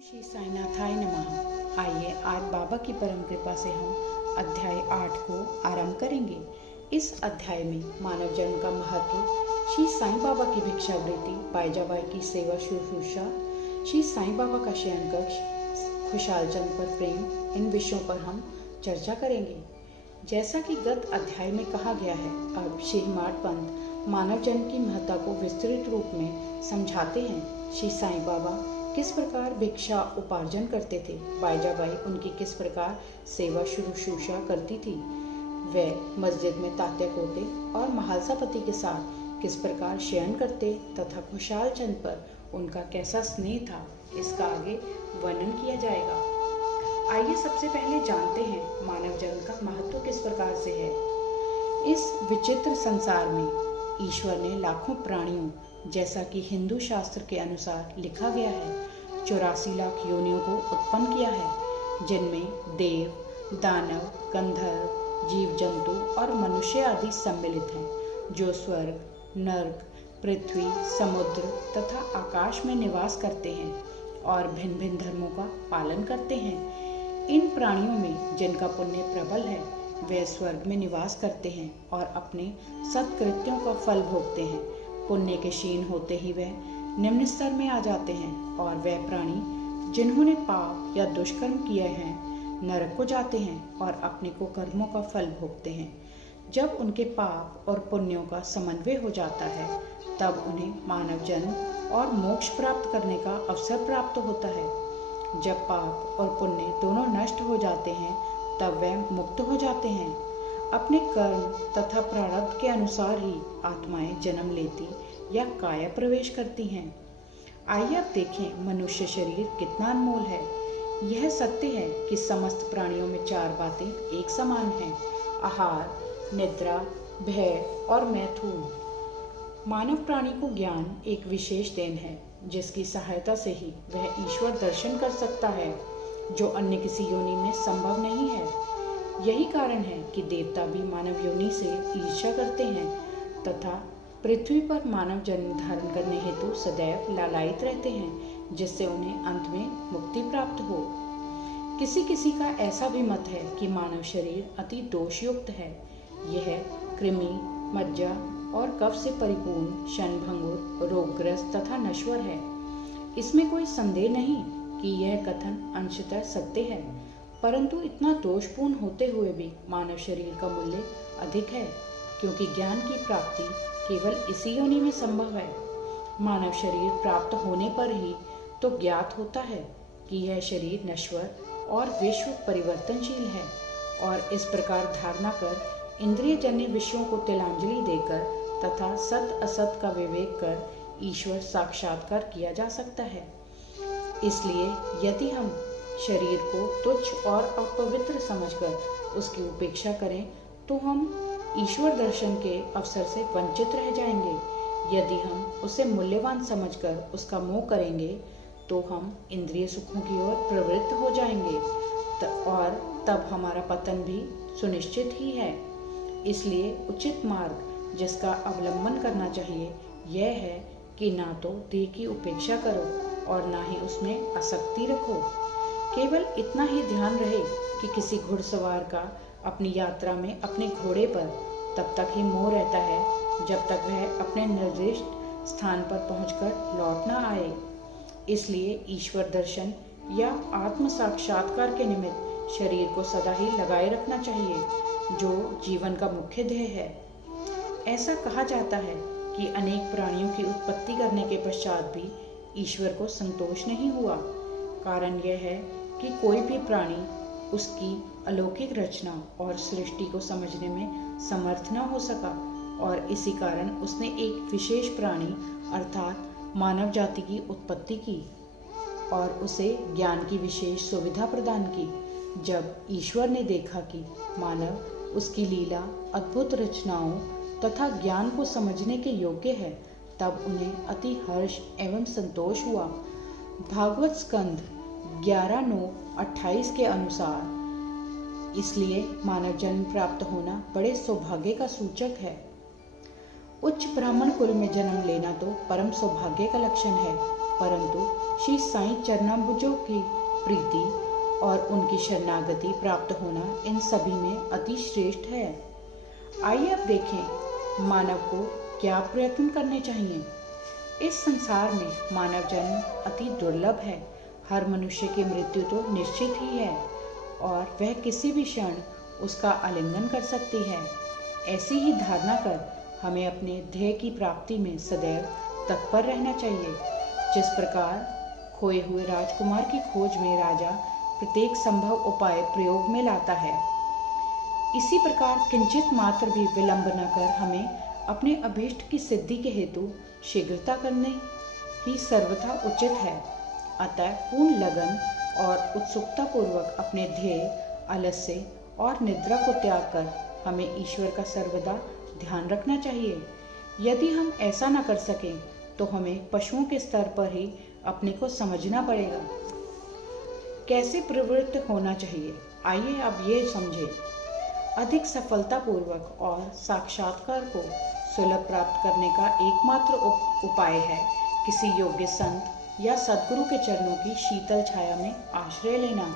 श्री साईनाथाय नमः। आइए आज बाबा की परम कृपा से हम अध्याय 8 को आरंभ करेंगे। इस अध्याय में मानव जन्म का महत्व, श्री साईं बाबा की भिक्षावृत्ति, बाईजाबाई की सेवा शुश्रूषा, श्री साईं बाबा का शयन कक्ष, खुशहाल चंद पर प्रेम, इन विषयों पर हम चर्चा करेंगे। जैसा कि गत अध्याय में कहा गया है, अब श्री हिमाड पंत मानव जन्म की महत्ता को विस्तृत रूप में समझाते हैं। श्री साईं बाबा किस प्रकार भिक्षा उपार्जन करते थे, बाईजाबाई उनकी किस प्रकार सेवा शुश्रूषा करती थी, वे मस्जिद में तात्या कोटे और महालसापति के साथ किस प्रकार शयन करते तथा खुशहाल चंद पर उनका कैसा स्नेह था, इसका आगे वर्णन किया जाएगा। आइए सबसे पहले जानते हैं मानव जन्म का महत्व किस प्रकार से है। इस विचित्र संसार में ईश्वर ने लाखों प्राणियों, जैसा कि हिंदू शास्त्र के अनुसार लिखा गया है, 84 लाख योनियों को उत्पन्न किया है, जिनमें देव, दानव, गंधर्व, जीव जंतु और मनुष्य आदि सम्मिलित हैं, जो स्वर्ग, नर्क, पृथ्वी, समुद्र तथा आकाश में निवास करते हैं और भिन्न भिन्न धर्मों का पालन करते हैं। इन प्राणियों में जिनका पुण्य प्रबल है, वे स्वर्ग में निवास करते हैं और अपने सत्कृत्यों का फल भोगते हैं। पुण्य के क्षीण होते ही वह निम्न स्तर में आ जाते हैं और वह प्राणी जिन्होंने पाप या दुष्कर्म किए हैं, नरक को जाते हैं और अपने को कर्मों का फल भोगते हैं। जब उनके पाप और पुण्यों का समन्वय हो जाता है, तब उन्हें मानव जन्म और मोक्ष प्राप्त करने का अवसर प्राप्त होता है। जब पाप और पुण्य दोनों नष्ट हो जाते हैं, तब वह मुक्त हो जाते हैं। अपने कर्म तथा प्रारब्ध के अनुसार ही आत्माएं जन्म लेती या काया प्रवेश करती हैं। आइए अब देखें मनुष्य शरीर कितना अनमोल है। यह सत्य है कि समस्त प्राणियों में 4 बातें एक समान हैं: आहार, निद्रा, भय और मैथुन। मानव प्राणी को ज्ञान एक विशेष देन है, जिसकी सहायता से ही वह ईश्वर दर्शन कर सकता है, जो अन्य किसी योनि में संभव नहीं है। यही कारण है कि देवता भी मानव योनि से ईर्ष्या करते हैं तथा पृथ्वी पर मानव जन्म धारण करने हेतु सदैव लालायित रहते हैं, जिससे उन्हें अंत में मुक्ति प्राप्त हो। किसी किसी का ऐसा भी मत है कि मानव शरीर अति दोषयुक्त है। यह कृमि, मज्जा और कफ से परिपूर्ण, क्षणभंगुर, रोगग्रस्त तथा नश्वर है। इसमें कोई संदेह नहीं कि यह कथन अंशतः सत्य है, परंतु इतना दोषपूर्ण होते हुए भी मानव शरीर का मूल्य अधिक है, क्योंकि ज्ञान की प्राप्ति केवल इसी योनि में संभव है। मानव शरीर प्राप्त होने पर ही तो ज्ञात होता है कि यह शरीर नश्वर और विश्व परिवर्तनशील है, और इस प्रकार धारणा कर इंद्रियजन्य विषयों को तिलांजलि देकर तथा सत असत का विवेक कर ईश्वर साक्षात्कार किया जा सकता है। इसलिए यदि हम शरीर को तुच्छ और अपवित्र समझकर उसकी उपेक्षा करें, तो हम ईश्वर दर्शन के अवसर से वंचित रह जाएंगे। यदि हम उसे मूल्यवान समझकर उसका मोह करेंगे, तो हम इंद्रिय सुखों की ओर प्रवृत्त हो जाएंगे और तब हमारा पतन भी सुनिश्चित ही है। इसलिए उचित मार्ग जिसका अवलंबन करना चाहिए, यह है कि ना तो देह की उपेक्षा करो और ना ही उसमें आसक्ति रखो। केवल इतना ही ध्यान रहे कि किसी घुड़सवार का अपनी यात्रा में अपने घोड़े पर तब तक ही मोह रहता है, जब तक वह अपने निर्दिष्ट स्थान पर पहुंचकर लौट ना आए। इसलिए ईश्वर दर्शन या आत्म साक्षात्कार के निमित्त शरीर को सदा ही लगाए रखना चाहिए, जो जीवन का मुख्य ध्येय है। ऐसा कहा जाता है कि अनेक प्राणियों की उत्पत्ति करने के पश्चात भी ईश्वर को संतोष नहीं हुआ। कारण यह है कि कोई भी प्राणी उसकी अलौकिक रचना और सृष्टि को समझने में समर्थ न हो सका, और इसी कारण उसने एक विशेष प्राणी अर्थात मानव जाति की उत्पत्ति की और उसे ज्ञान की विशेष सुविधा प्रदान की। जब ईश्वर ने देखा कि मानव उसकी लीला, अद्भुत रचनाओं तथा ज्ञान को समझने के योग्य है, तब उन्हें अति हर्ष एवं संतोष हुआ। भागवत स्कंद 11:9-28 के अनुसार इसलिए मानव जन्म प्राप्त होना बड़े सौभाग्य का सूचक है। उच्च ब्राह्मण कुल में जन्म लेना तो परम सौभाग्य का लक्षण है। परंतु श्री साईं चरणाम्बुजों की प्रीति और उनकी शरणागति प्राप्त होना इन सभी में अति श्रेष्ठ है। आइए अब देखें मानव को क्या प्रयत्न करने चाहिए। इस संसार में मानव जन्म अति दुर्लभ है। हर मनुष्य की मृत्यु तो निश्चित ही है और वह किसी भी क्षण उसका आलिंगन कर सकती है। ऐसी ही धारणा कर हमें अपने ध्येय की प्राप्ति में सदैव तत्पर रहना चाहिए। जिस प्रकार खोए हुए राजकुमार की खोज में राजा प्रत्येक संभव उपाय प्रयोग में लाता है, इसी प्रकार किंचित मात्र भी विलंब न कर हमें अपने अभीष्ट की सिद्धि के हेतु शीघ्रता करने ही सर्वथा उचित है। अतः पूर्ण लगन और उत्सुकता पूर्वक अपने ध्येय, आलस्य और निद्रा को त्याग कर हमें ईश्वर का सर्वदा ध्यान रखना चाहिए। यदि हम ऐसा न कर सकें तो हमें पशुओं के स्तर पर ही अपने को समझना पड़ेगा। कैसे प्रवृत्त होना चाहिए, आइए अब ये समझें। अधिक सफलतापूर्वक और साक्षात्कार को सुलभ प्राप्त करने का एकमात्र उपाय है किसी योग्य संत या सद्गुरु के चरणों की शीतल छाया में आश्रय लेना,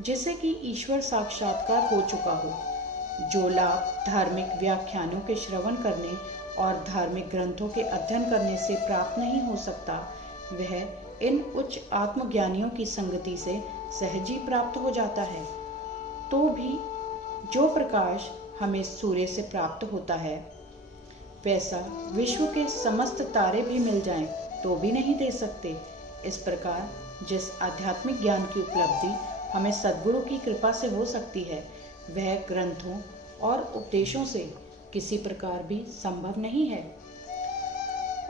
जिससे कि ईश्वर साक्षात्कार हो चुका हो। जो लाभ धार्मिक व्याख्यानों के श्रवण करने और धार्मिक ग्रंथों के अध्ययन करने से प्राप्त नहीं हो सकता, वह इन उच्च आत्मज्ञानियों की संगति से सहज ही प्राप्त हो जाता है। तो भी जो प्रकाश हमें सूर्य से प्राप्त होता है, वैसा विश्व के समस्त तारे भी मिल जाएं तो भी नहीं दे सकते। इस प्रकार जिस आध्यात्मिक ज्ञान की उपलब्धि हमें सद्गुरु की कृपा से हो सकती है, वह ग्रंथों और उपदेशों से किसी प्रकार भी संभव नहीं है।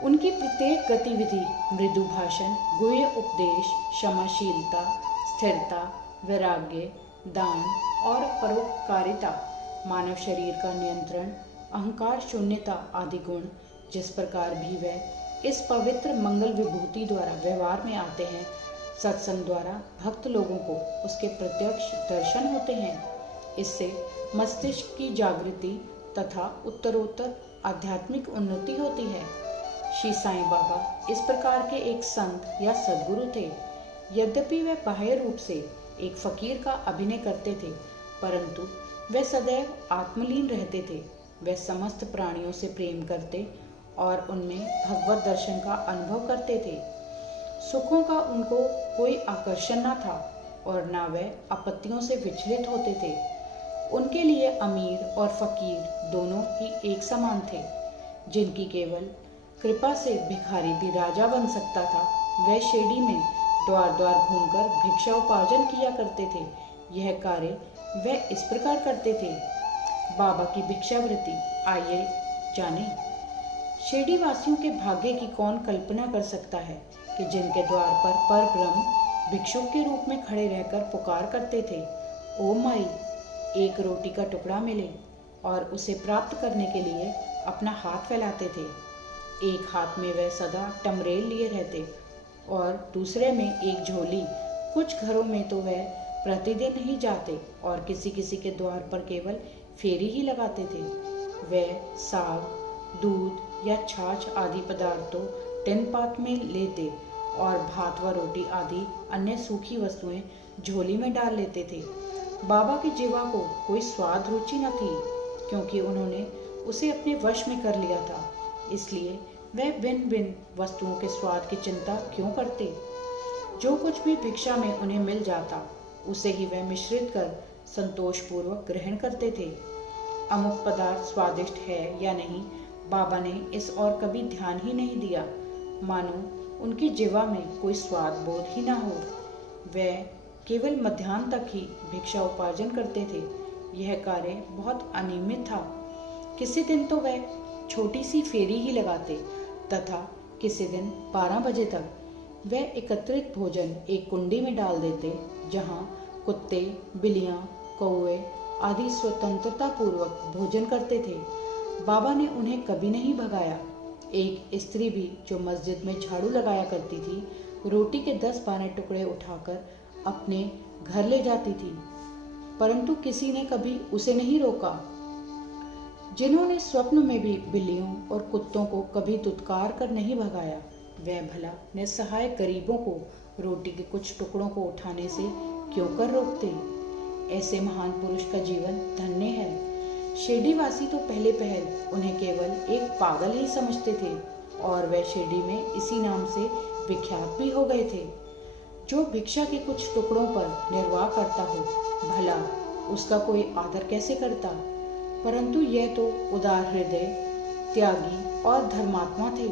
उनकी प्रत्येक गतिविधि, मृदु भाषण, गुह्य उपदेश, क्षमाशीलता, स्थिरता, वैराग्य, दान और परोपकारिता, मानव शरीर का नियंत्रण, अहंकार शून्यता आदि गुण जिस प्रकार भी वह इस पवित्र मंगल विभूति द्वारा व्यवहार में आते हैं, सत्संग द्वारा भक्त लोगों को उसके प्रत्यक्ष दर्शन होते हैं। इससे मस्तिष्क की जागृति तथा उत्तरोत्तर आध्यात्मिक उन्नति होती है। श्री साईं बाबा इस प्रकार के एक संत या सद्गुरु थे। यद्यपि वे बाह्य रूप से एक फकीर का अभिनय करते थे, परंतु वे सदैव आत्मलीन रहते थे। वे समस्त प्राणियों से प्रेम करते और उनमें भगवत दर्शन का अनुभव करते थे। सुखों का उनको कोई आकर्षण न था और न वे आपत्तियों से विचलित होते थे। उनके लिए अमीर और फकीर दोनों ही एक समान थे। जिनकी केवल कृपा से भिखारी भी राजा बन सकता था, वे शिरडी में द्वार द्वार घूमकर भिक्षा उपार्जन किया करते थे। यह कार्य वे इस प्रकार करते थे। बाबा की भिक्षावृत्ति, आइए जाने। शिरडी वासियों के भाग्य की कौन कल्पना कर सकता है कि जिनके द्वार पर परब्रह्म भिक्षुक के रूप में खड़े रहकर पुकार करते थे, ओ माई, एक रोटी का टुकड़ा मिले, और उसे प्राप्त करने के लिए अपना हाथ फैलाते थे। एक हाथ में वह सदा टमरेल लिए रहते और दूसरे में एक झोली। कुछ घरों में तो वह प्रतिदिन ही जाते और किसी किसी के द्वार पर केवल फेरी ही लगाते थे। वह साग, दूध या छाछ आदि पदार्थों टिन पात में लेते और भात व रोटी आदि अन्य सूखी वस्तुएं झोली में डाल लेते थे। बाबा की जीवा को कोई स्वाद रुचि न थी, क्योंकि उन्होंने उसे अपने वश में कर लिया था। इसलिए वह भिन्न भिन्न वस्तुओं के स्वाद की चिंता क्यों करते। जो कुछ भी भिक्षा में उन्हें मिल जाता, उसे ही वह मिश्रित कर संतोषपूर्वक ग्रहण करते थे। अमुक पदार्थ स्वादिष्ट है या नहीं, बाबा ने इस और कभी ध्यान ही नहीं दिया, मानो उनकी जीवा में कोई स्वाद बोध ही न हो। वह केवल मध्याह्न तक ही भिक्षा उपार्जन करते थे। यह कार्य बहुत अनियमित था। किसी दिन तो वह छोटी सी फेरी ही लगाते तथा किसी दिन 12 बजे तक वह एकत्रित भोजन एक कुंडी में डाल देते, जहाँ कुत्ते, बिल्लियाँ, कौवे आदि स्वतंत्रता पूर्वक भोजन करते थे। बाबा ने उन्हें कभी नहीं भगाया। एक स्त्री भी जो मस्जिद में झाड़ू लगाया करती थी, रोटी के 10-12 टुकड़े उठाकर अपने घर ले जाती थी, परंतु किसी ने कभी उसे नहीं रोका। जिन्होंने स्वप्न में भी बिल्लियों और कुत्तों को कभी दुत्कार कर नहीं भगाया, वह भला निस्सहाय गरीबों को रोटी के कुछ टुकड़ों को उठाने से क्यों कर रोकते। ऐसे महान पुरुष का जीवन धन्य है। शिरडीवासी तो पहले पहल उन्हें केवल एक पागल ही समझते थे और वह शिरडी में इसी नाम से विख्यात भी हो गए थे। जो भिक्षा के कुछ टुकड़ों पर निर्वाह करता हो, भला उसका कोई आदर कैसे करता। परंतु यह तो उदार हृदय, त्यागी और धर्मात्मा थे।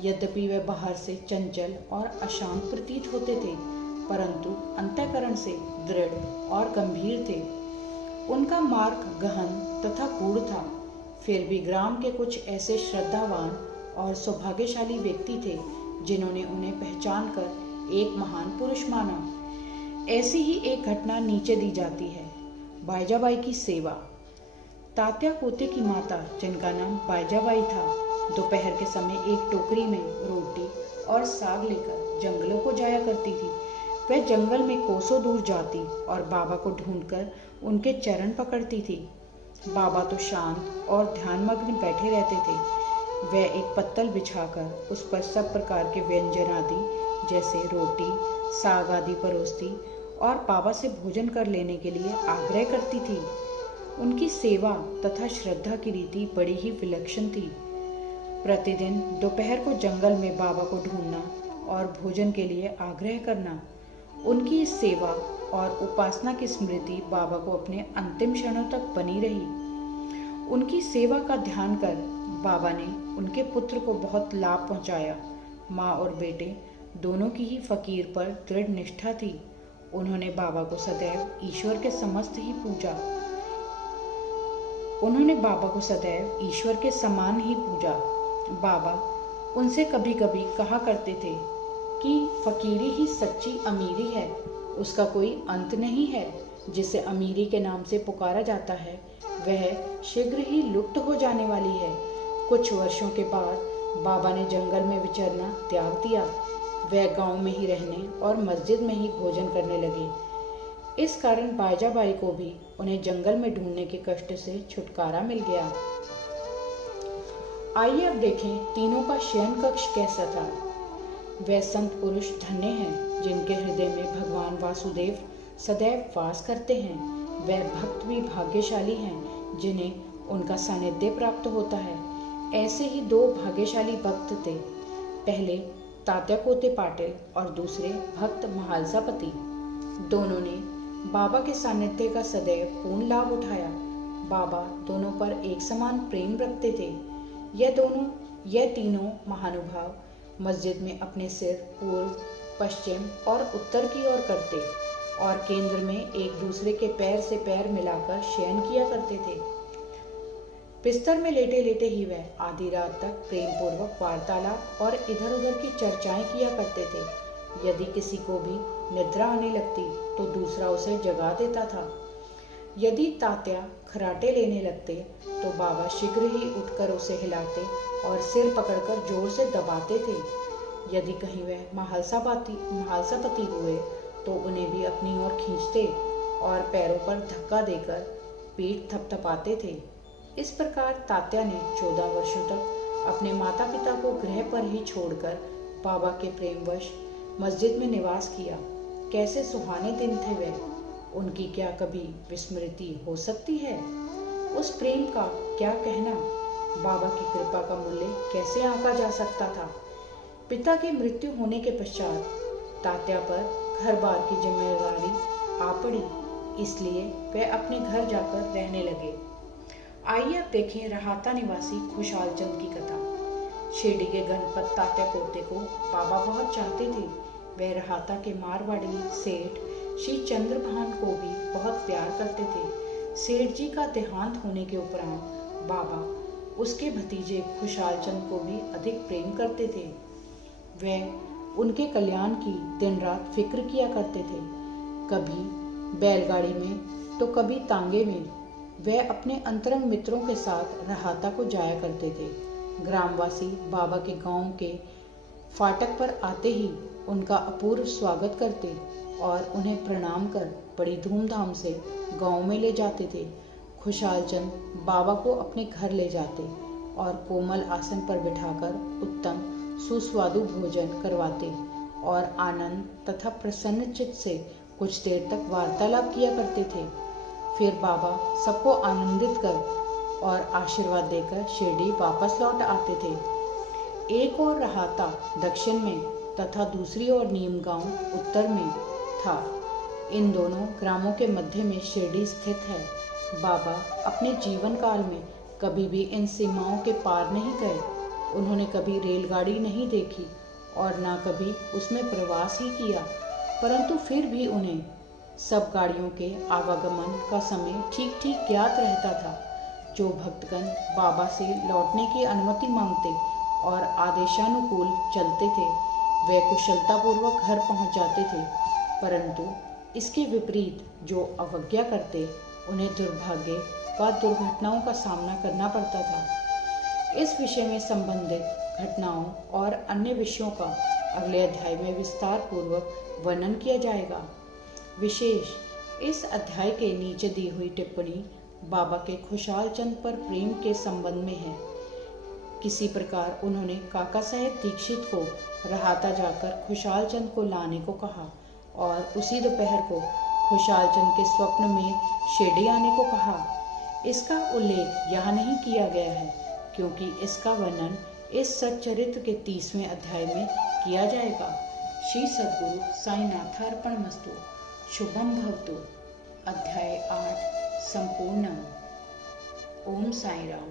यद्यपि वे बाहर से चंचल और अशांत प्रतीत होते थे, परंतु अंतःकरण से दृढ़ और गंभीर थे। उनका मार्ग गहन तथा गूढ़ था। फिर भी ग्राम के कुछ ऐसे श्रद्धावान और सौभाग्यशाली व्यक्ति थे जिन्होंने उन्हें पहचान कर एक महान पुरुष माना। ऐसी ही एक घटना नीचे दी जाती है। बाईजाबाई की सेवा। तात्या पोते की माता, जिनका नाम बाईजाबाई था, दोपहर के समय एक टोकरी में रोटी और साग लेकर जंगलों को जाया करती थी। वह जंगल में कोसों दूर जाती और बाबा को ढूंढकर उनके चरण पकड़ती थी। बाबा तो शांत और ध्यानमग्न बैठे रहते थे। वह एक पत्तल बिछाकर उस पर सब प्रकार के व्यंजन आदि जैसे रोटी, साग आदि परोसती और बाबा से भोजन कर लेने के लिए आग्रह करती थी। उनकी सेवा तथा श्रद्धा की रीति बड़ी ही विलक्षण थी। प्रतिदिन दोपहर को जंगल में बाबा को ढूंढना और भोजन के लिए आग्रह करना, उनकी इस सेवा और उपासना की स्मृति बाबा को अपने अंतिम क्षणों तक बनी रही। उनकी सेवा का ध्यान कर बाबा ने उनके पुत्र को बहुत लाभ पहुंचाया। माँ और बेटे दोनों की ही फकीर पर दृढ़ निष्ठा थी। उन्होंने बाबा को सदैव ईश्वर के समान ही पूजा। बाबा उनसे कभी कभी कहा करते थे कि फकीरी ही सच्ची अमीरी है, उसका कोई अंत नहीं है। जिसे अमीरी के नाम से पुकारा जाता है वह शीघ्र ही लुप्त हो जाने वाली है। कुछ वर्षों के बाद बाबा ने जंगल में विचरना त्याग दिया। वह गांव में ही रहने और मस्जिद में ही भोजन करने लगे। इस कारण बाईजाबाई को भी उन्हें जंगल में ढूंढने के कष्ट से छुटकारा मिल गया। आइए अब देखें तीनों का शयन कक्ष कैसा था। वह संत पुरुष धन्य हैं जिनके हृदय में भगवान वासुदेव सदैव वास करते हैं। वह भक्त भी भाग्यशाली हैं जिन्हें उनका सानिध्य प्राप्त होता है। ऐसे ही दो भाग्यशाली भक्त थे, पहले तात्या कोते पाटिल और दूसरे भक्त महालसापति। दोनों ने बाबा के सानिध्य का सदैव पूर्ण लाभ उठाया। बाबा दोनों पर एक समान प्रेम रखते थे। यह तीनों महानुभाव मस्जिद में अपने सिर पूर्व, पश्चिम और उत्तर की ओर करते और केंद्र में एक दूसरे के पैर से पैर मिलाकर शयन किया करते थे। बिस्तर में लेटे लेटे ही वह आधी रात तक प्रेम पूर्वक वार्तालाप और इधर उधर की चर्चाएं किया करते थे। यदि किसी को भी निद्रा आने लगती तो दूसरा उसे जगा देता था। यदि तात्या खराटे लेने लगते तो बाबा शीघ्र ही उठकर उसे हिलाते और सिर पकड़कर जोर से दबाते थे। यदि कहीं वह महालसापति हुए तो उन्हें भी अपनी ओर खींचते और पैरों पर धक्का देकर पीठ थपथपाते थे। इस प्रकार तात्या ने 14 वर्षों तक अपने माता पिता को गृह पर ही छोड़कर बाबा के प्रेमवश मस्जिद में निवास किया। कैसे सुहाने दिन थे वे, उनकी क्या कभी विस्मृति हो सकती है। उस प्रेम का क्या कहना, बाबा की कृपा का मूल्य कैसे आंका जा सकता था। पिता की मृत्यु होने के पश्चात तात्या पर घर बार की जिम्मेदारी आ पड़ी, इसलिए वे अपने घर जाकर रहने लगे। आइए अब देखें रहाता निवासी खुशहाल चंद की कथा। शिरडी के गणपत तात्या पोते को बाबा बहुत चाहते थे। वे रहाता के मारवाड़ी सेठ श्री चंद्रभान को भी बहुत प्यार करते थे। सेठ जी का देहांत होने के उपरांत बाबा उसके भतीजे खुशहाल चंद को भी अधिक प्रेम करते थे। वे उनके कल्याण की दिन रात फिक्र किया करते थे। कभी बैलगाड़ी में तो कभी तांगे में वे अपने अंतरंग मित्रों के साथ रहाता को जाया करते थे। ग्रामवासी बाबा के गांव के फाटक पर आते ही उनका अपूर्व स्वागत करते और उन्हें प्रणाम कर बड़ी धूमधाम से गांव में ले जाते थे। खुशहाल चंद बाबा को अपने घर ले जाते और कोमल आसन पर बिठाकर उत्तम सुस्वादु भोजन करवाते और आनंद तथा प्रसन्न चित्त से कुछ देर तक वार्तालाप किया करते थे। फिर बाबा सबको आनंदित कर और आशीर्वाद देकर शिरडी वापस लौट आते थे। एक और रहाता दक्षिण में तथा दूसरी ओर नीमगांव उत्तर में था। इन दोनों ग्रामों के मध्य में शिरडी स्थित है। बाबा अपने जीवन काल में कभी भी इन सीमाओं के पार नहीं गए। उन्होंने कभी रेलगाड़ी नहीं देखी और ना कभी उसमें प्रवास ही किया, परंतु फिर भी उन्हें सब गाड़ियों के आवागमन का समय ठीक ठीक ज्ञात रहता था। जो भक्तगण बाबा से लौटने की अनुमति मांगते और आदेशानुकूल चलते थे, वे कुशलतापूर्वक घर पहुंच जाते थे, परंतु इसके विपरीत जो अवज्ञा करते, उन्हें दुर्भाग्य व दुर्घटनाओं का सामना करना पड़ता था। इस विषय में संबंधित घटनाओं और अन्य विषयों का अगले अध्याय में विस्तार पूर्वक वर्णन किया जाएगा। विशेष इस अध्याय के नीचे दी हुई टिप्पणी बाबा के खुशहाल चंद पर प्रेम के संबंध में है। किसी प्रकार उन्होंने काका साहेब दीक्षित को रहाता जाकर खुशहाल चंद को लाने को कहा और उसी दोपहर को खुशहाल चंद के स्वप्न में शिरडी आने को कहा। इसका उल्लेख यहाँ नहीं किया गया है, क्योंकि इसका वर्णन इस सच्चरित्र के 30वें अध्याय में किया जाएगा। श्री सद्गुरु साईनाथार्पणमस्तु। शुभम भवतु। अध्याय 8 संपूर्ण। ओम साई राम।